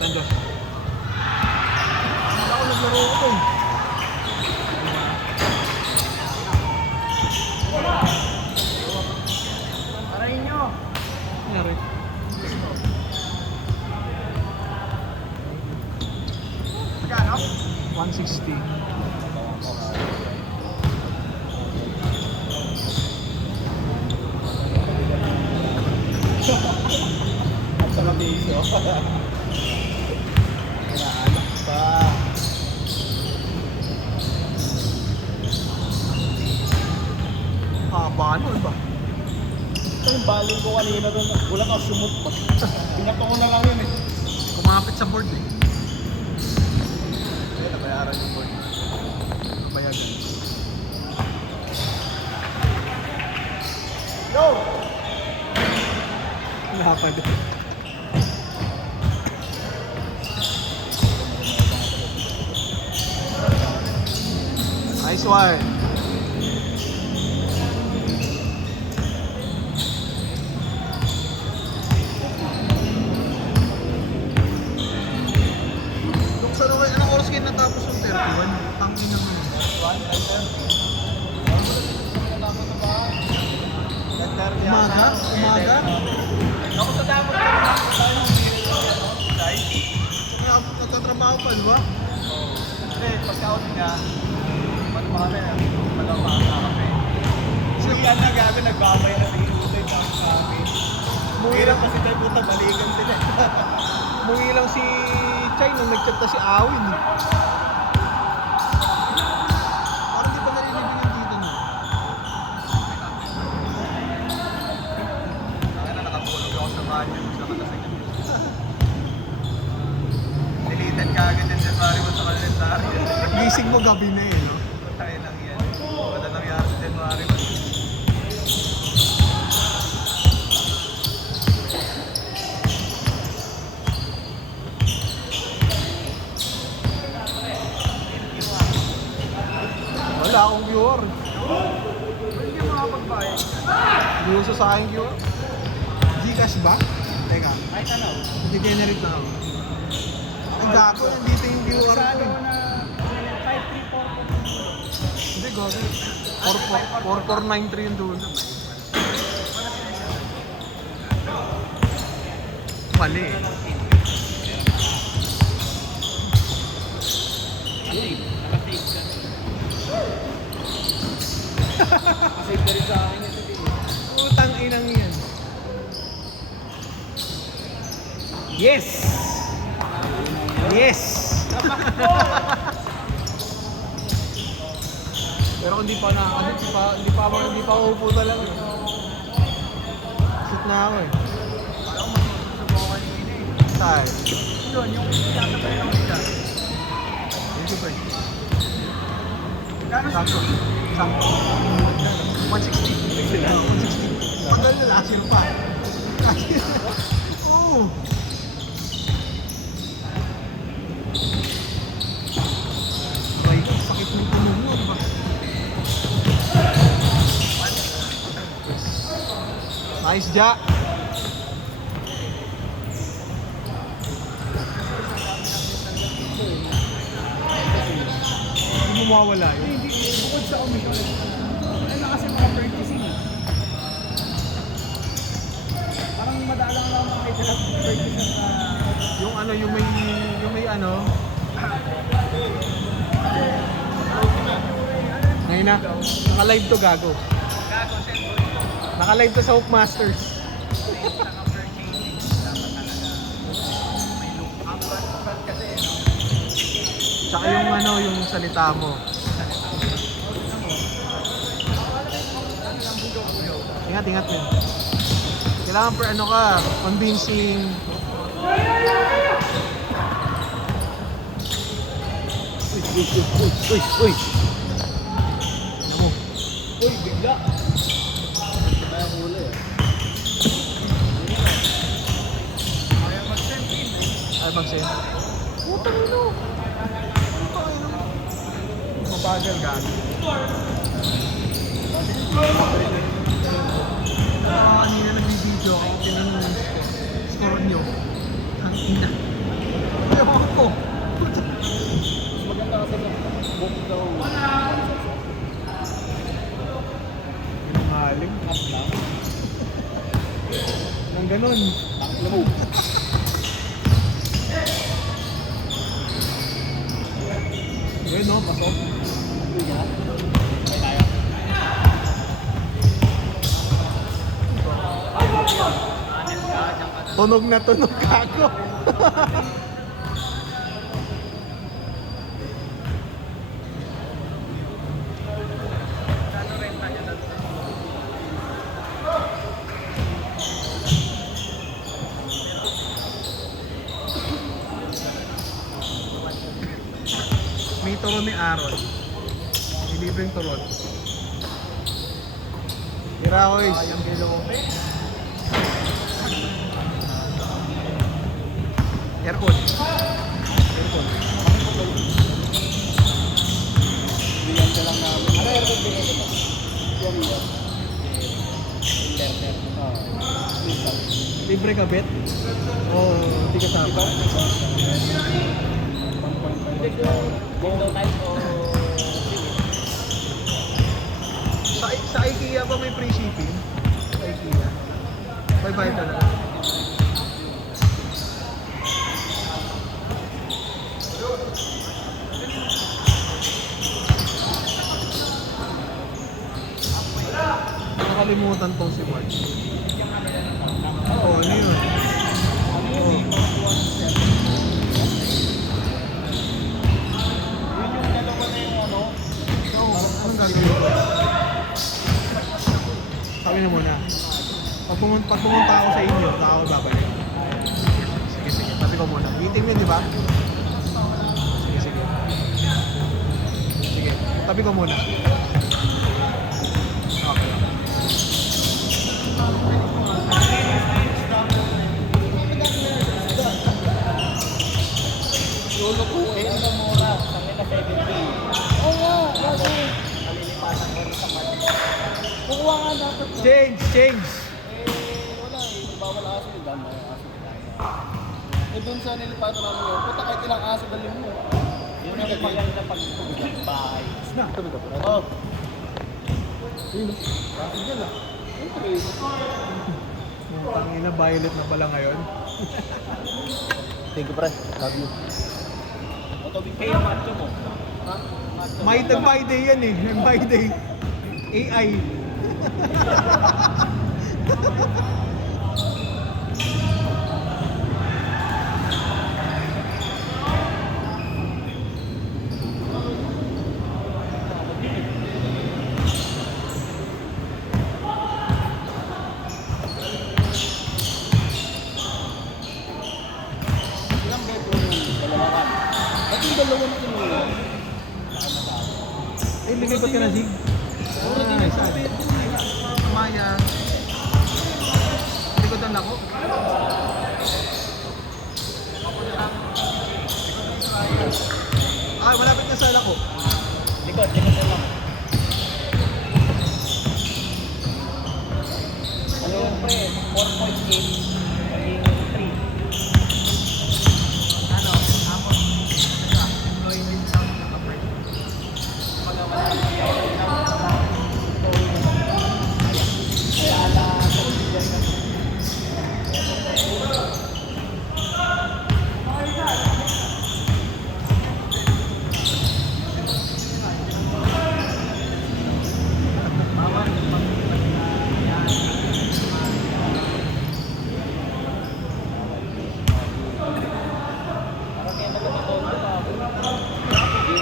Nando. Ako naglaro ko eh. Parahin nyo. Nangyari? 160. At saka piso. Naanak pa. Haba nun ba? Ito yung bali ko kanina doon. Wala ka sumot pa. Pinato ko na lang yun eh. Kumapit sa board eh. Kaya nabayaran yung board. Bayagan. Yo! Wala pa din. Nice one. Nung sa Roy, anong oras kayo natapos yung 31? Tangin naman. 1:30. Umaga? Umaga? Ako sa dapat tayo Nagtatrabaho pa, di ba? Hindi, pagkaon nga, kami, malaw pa kami. So yan na gabi, nagbabay na si Utay sa amin. Muhirap kasi tayo puta, balikan sila. Muwi lang si Chay nung nag-chat na si Awin eh. Parang di pa narinig yung dito no? Kaya na nakatulog ako sa bahay niya, sa katasag niya. Dilitan ka agad yung January mo sa kalendary. Gising mo gabi na eh, no? Tayo lang yan. Wala nangyari sa January mo. Wala akong viewer. Hindi mo nakapagbayad. Hindi uso sa aking viewer. Gcash ba? Teka, Ay, tanaw. nag-generate na ako. Ang gago, nandito yung viewer Sa ko ano eh. na 534. Hindi, gago. 4493 yung dulo. Mali eh. Nakasave ka. Nakasave ka rin sa akin ito din. Utang inang yan. Yes! Yes! Pero kung di pa nakakabit, hindi pa uupo talaga. Shoot na ako eh. Alam mo, masusubukan yung ini. Saan? Yun, yung tinatapay lang nila. Thank you, Fred. Kano Sakto. Sakto. 160. 160. Tagal na last year pa. Oo. Ay, sakit ng tumuhod ba? Nice, Ja. Hindi mo mawawala yun. Hindi, bukod sa commission. Ano kasi mga purchasing eh. Parang madalang lang mga kailangan purchasing na... Yung ano, yung may ano. Ngayon na, naka-live to gago. Gago, send Naka-live to sa Hookmasters. naka-purchasing. Dapat talaga. May look. Ang front kasi, no? Tsaka yung ano, yung salita mo. Ingat, ingat din. Kailangan per ano ka, convincing. Uy. Ano mo? Uy, bigla! Kaya huli eh. Kaya mag-send in eh. Ay, mag-send. Puta mo. Mabagal gago. Kanina nagbibideo ako, tinanong yung score nyo. Ang ina. Ganon. Alam mo. Yun no, pasok. Hindi ka? May tayo. Tunog na tunog ako. May turon ni Aaron. May libreng turon. Iraoy. Ayang Gelope. Aircon. Aircon. Bilang ka lang namin. Ano aircon din ito ba? Yan yan. Inverter. Libre ka bet? O hindi ka tama? Window type o Sa IKEA ba may free shipping? Sa IKEA? May bayad talaga. Nakalimutan tong si Mark. Oo, ano yun? Oo. yun yung dalawa na yung ano. Oo, anong gagawin ko? Sabi na muna. Pag pumunta ako sa inyo, saka ako babalik. Sige, sige. Tabi ko muna. Meeting yun, di ba? Sige, sige. Sige, tabi ko muna. Okay. Lulutuin na mura. Sabi na 70. Oo nga. Kalilipasan ko rin sa mali. Kukuha nga dapat. Change, change. Wala eh. Bawal aso yung dami. Aso yung dun sa nilipatan namin yun, puta kahit ilang aso dalhin mo. Yun ang maganda pag bahay. Na, tabi ko. Oh. Yun. Bakit yan ah? Siyempre. Yung tangina, violet na pala ngayon. Thank you, pre. Love you. Ito, kayo macho mo. Ha? My day yan eh. My day. AI. Ilang bedroom yung dalawa ka? Ba't yung dalawa na kinuha? Eh, lilipat ka na, Zig. Ay, saan? Maya. Likodan ako. Ay, malapit na sa ko. Likod na lang. Ano yun, pre? 4.8 maging 3. Ano? Tapos, employee discount na pa, pre.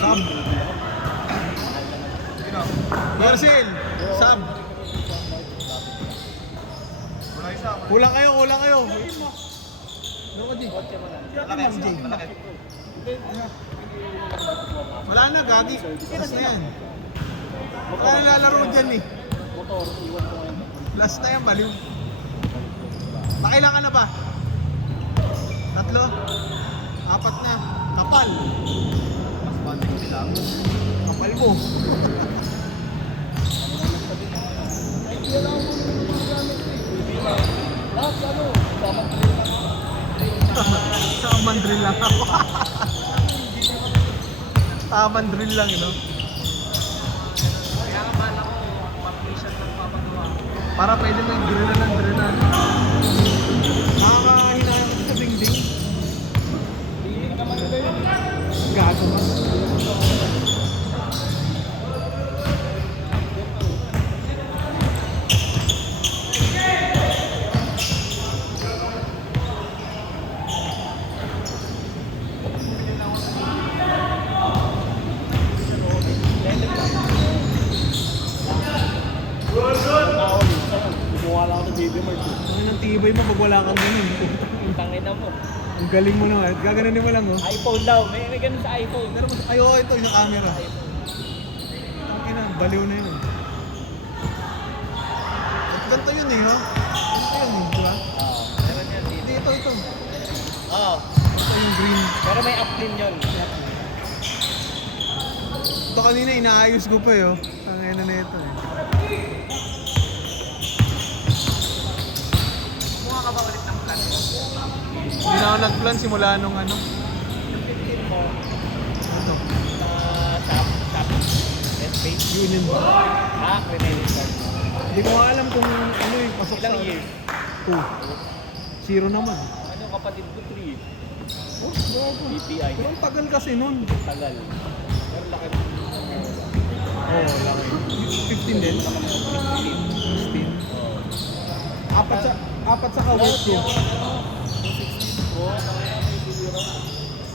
Sub. Marcel, sub. Kulang kayo, kulang kayo. Ano ko, G? Ano mo, G? Wala na, gagi. Last na yan. Wala na lalaro dyan eh. Motor, iwan ko ngayon. Last na yan, baliw. Nakailan ka na ba? 3? 4 na. Kapal. Mas banding sila. Kapal mo. Ay, kailangan mo naman yung mga gamit ko eh. Lahat ano, dapat rin lang. Sa mandrill lang ako. Mandrill lang, you know? Kaya nga bala ko, partition lang papagawa. Para pwede mo yung drill ng drill. Nakakahinaan ko sa dingding. Hindi naman nila yun. Gato ba? Gumawa lang ako ng baby mart. Ano ng tibay mo pag wala kang ganun? Tangin na mo. Ang galing mo naman. Gaganunin mo lang, oh. iPhone daw. May ganun sa iPhone. Pero ay, oo, ito yung camera. Ang ina, baliw na yun. At ganito yun eh, ha? Ganito yun eh, di ba? Oo. Meron yan dito. Hindi, ito. Oo. Ito yung green. Pero may app din yun. Ito kanina, inaayos ko pa yun. Ang ina na ito eh. Kumuha ka ba ulit ng plan? Hindi na ako nag-plan simula nung ano. Yung 15 mo, Ito. shop, space. Union ba? Credit card. Hindi ko nga alam kung ano yung pasok sa... Ilang years? 2. 0 naman. Ano yung kapatid ko? 3. Oh, bravo. BPI. Pero ang tagal kasi nun. Tagal. Pero laki. Oo, oh, laki. 15 din? 16. Oo. Apat sa ka-work ko.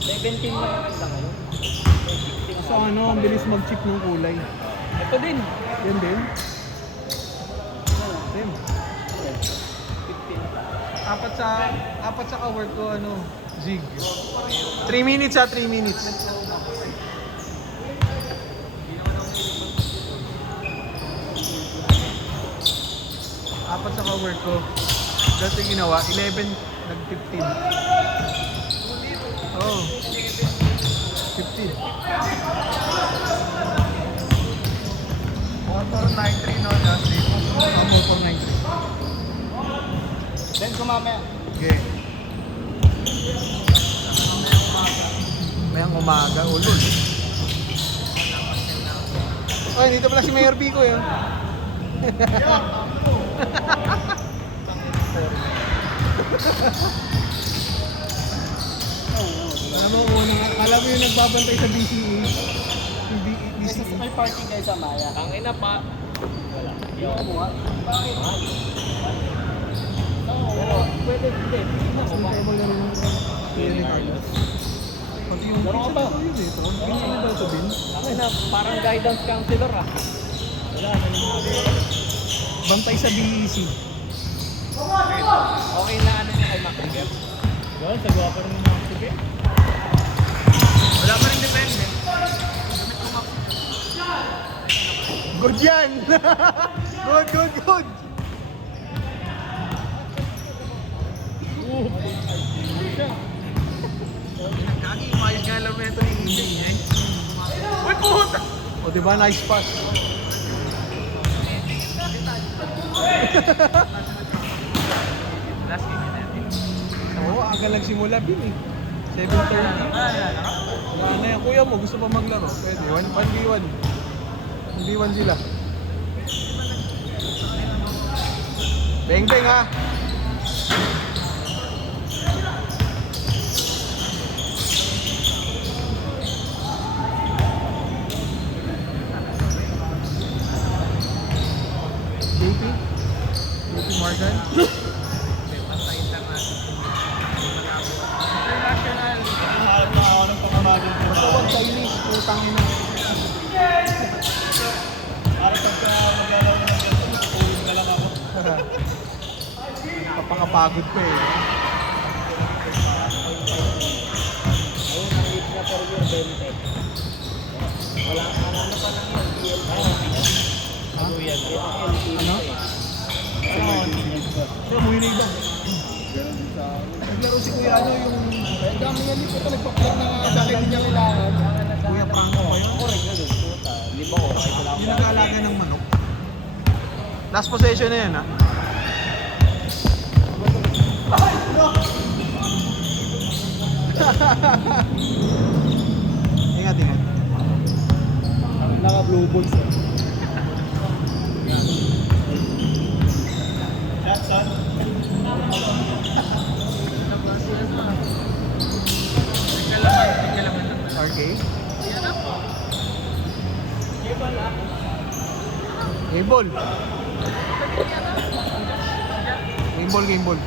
17 na lang ngayon. So ano, ang bilis mag-chip ng kulay. Ito din. Yan din. Same. 15. Apat sa ka-work ko, ano, Zig. 3 minutes 3 minutes. Apat sa ka-work ko. Dati ginawa, 11, nag-15. Oh. 15. Motor 93 no, Justin. Ang motor 93. Then kumamaya. Okay. Mayang umaga, ulol. Ay, dito pala si Mayor Pico yun. Alam mo yung nagbabantay sa BCE? Yung BCE. May parking kayo sa Maya. Ang ina pa. Wala. Yung kumuha. Bakit? Oo. Pwede hindi. Saan tayo maglaro ng Kuya Carlos? Pati yung Laro ka ba? ito yun eh. Pinsan na daw ito din. Ang ina, parang guidance counselor ah. Wala. Bantay sa BEC. Okay na ano niya kay Maxiger? Well, sagwa pa rin ng mga sige. Wala pa rin dependent. Good yan! Good! Kagi, umayos nga lang ito ni EJ eh. Uy, puta! O diba, nice pass. Last game natin. Oo, aga nagsimula din eh. 7:30. Ano yan, kuya mo, gusto pa maglaro? Pwede, 1v1. 1v1 sila. Beng ha! JP Morgan. Pasayin lang natin. International. Hahanap na ako ng pangamagin ko. Basta huwag Chinese, utang ina. Para pagka maglalaro ng ganito, uwi na lang ako. Kapangapagod pa eh. Ayun, ang hit na per year, 20. Wala ka ano pa lang yun, DLP. Ano yan? Ano? Pero umuwi na iba. Naglaro si Kuya ano yung... Dami yan dito ito, nagpa-plan na nga sa akin, hindi niya kailangan. Kuya Franco ba yun? Ako rin yun, puta. Di ba ko, kahit wala Yung nag-aalaga ng manok. Last possession na yan ha. Ingat. Naka-blue balls eh. Shot, son. RK? Game ball. Game ball. Game ball.